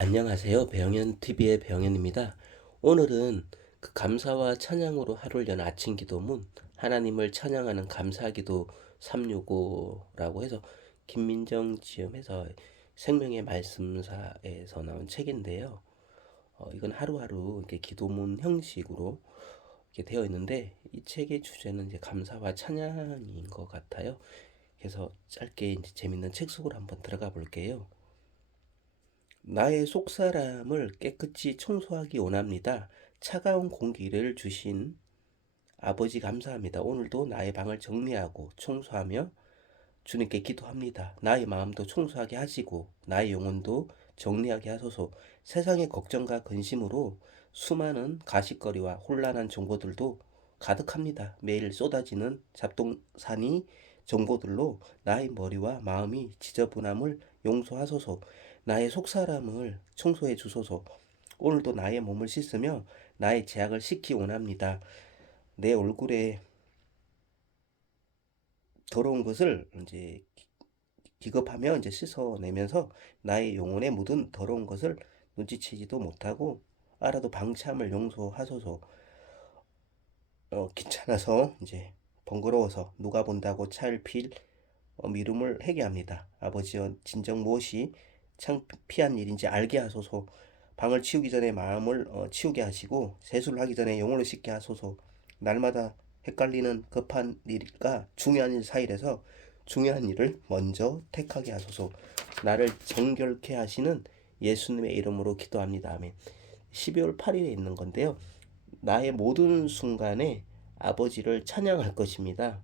안녕하세요. 배영현 TV의 배영현입니다. 오늘은 그 감사와 찬양으로 하루를 연 아침 기도문 하나님을 찬양하는 감사기도 365라고 해서 김민정 지음해서 생명의 말씀사에서 나온 책인데요. 어, 이건 하루하루 이렇게 기도문 형식으로 이렇게 되어 있는데 이 책의 주제는 이제 감사와 찬양인 것 같아요. 그래서 짧게 이제 재밌는 책 속으로 한번 들어가 볼게요. 나의 속사람을 깨끗이 청소하기 원합니다. 차가운 공기를 주신 아버지 감사합니다. 오늘도 나의 방을 정리하고 청소하며 주님께 기도합니다. 나의 마음도 청소하게 하시고 나의 영혼도 정리하게 하소서. 세상의 걱정과 근심으로 수많은 가십거리와 혼란한 정보들도 가득합니다. 매일 쏟아지는 잡동사니 정보들로 나의 머리와 마음이 지저분함을 용서하소서. 나의 속사람을 청소해 주소서. 오늘도 나의 몸을 씻으며 나의 제약을 씻기 원합니다. 내 얼굴에 더러운 것을 이제 기겁하며 이제 씻어내면서 나의 영혼에 묻은 더러운 것을 눈치채지도 못하고 알아도 방참을 용서하소서. 어, 귀찮아서 이제 번거로워서 누가 본다고 차일필 어, 미움을 해게 합니다. 아버지여 진정 무엇이 창피한 일인지 알게 하소서. 방을 치우기 전에 마음을 어, 치우게 하시고 세수를 하기 전에 영혼을 씻게 하소서. 날마다 헷갈리는 급한 일과 중요한 일 사이에서 중요한 일을 먼저 택하게 하소서. 나를 정결케 하시는 예수님의 이름으로 기도합니다. 아멘. 12월 8일에 있는 건데요. 나의 모든 순간에 아버지를 찬양할 것입니다.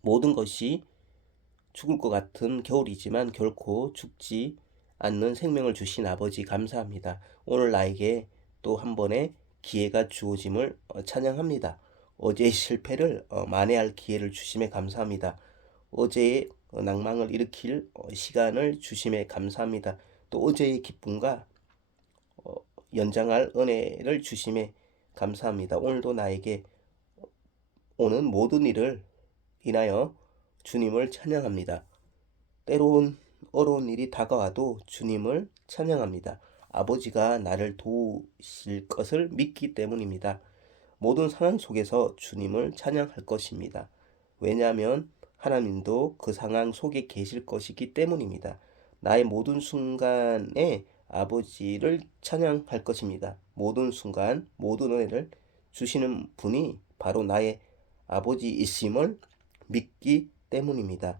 모든 것이 죽을 것 같은 겨울이지만 결코 죽지 않는 생명을 주신 아버지 감사합니다. 오늘 나에게 또 한 번의 기회가 주어짐을 어, 찬양합니다. 어제의 실패를 어, 만회할 기회를 주심에 감사합니다. 어제의 어, 낭망을 일으킬 시간을 주심에 감사합니다. 또 어제의 기쁨과 연장할 은혜를 주심에 감사합니다. 오늘도 나에게 오는 모든 일을 인하여 주님을 찬양합니다. 때로운 어려운 일이 다가와도 주님을 찬양합니다. 아버지가 나를 도우실 것을 믿기 때문입니다. 모든 상황 속에서 주님을 찬양할 것입니다. 왜냐하면 하나님도 그 상황 속에 계실 것이기 때문입니다. 나의 모든 순간에 아버지를 찬양할 것입니다. 모든 순간, 모든 은혜를 주시는 분이 바로 나의 아버지이심을 믿기 때문입니다.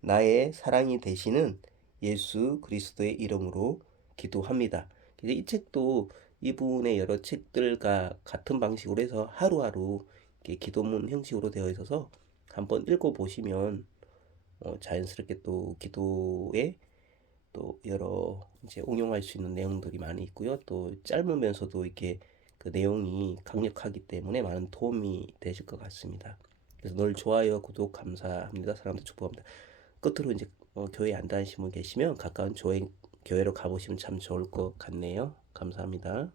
나의 사랑이 되시는 예수 그리스도의 이름으로 기도합니다. 이 책도 이분의 여러 책들과 같은 방식으로 해서 하루하루 기도문 형식으로 되어 있어서 한번 읽어보시면 어, 자연스럽게 또 기도에 또 여러 이제 응용할 수 있는 내용들이 많이 있고요. 또 짧으면서도 이렇게 그 내용이 강력하기 때문에 많은 도움이 되실 것 같습니다. 그래서 늘 좋아요, 구독 감사합니다. 사랑합니다. 축복합니다. 끝으로 이제 어, 교회 안 다니시는 분 계시면 가까운 교회, 교회로 가보시면 참 좋을 것 같네요. 감사합니다.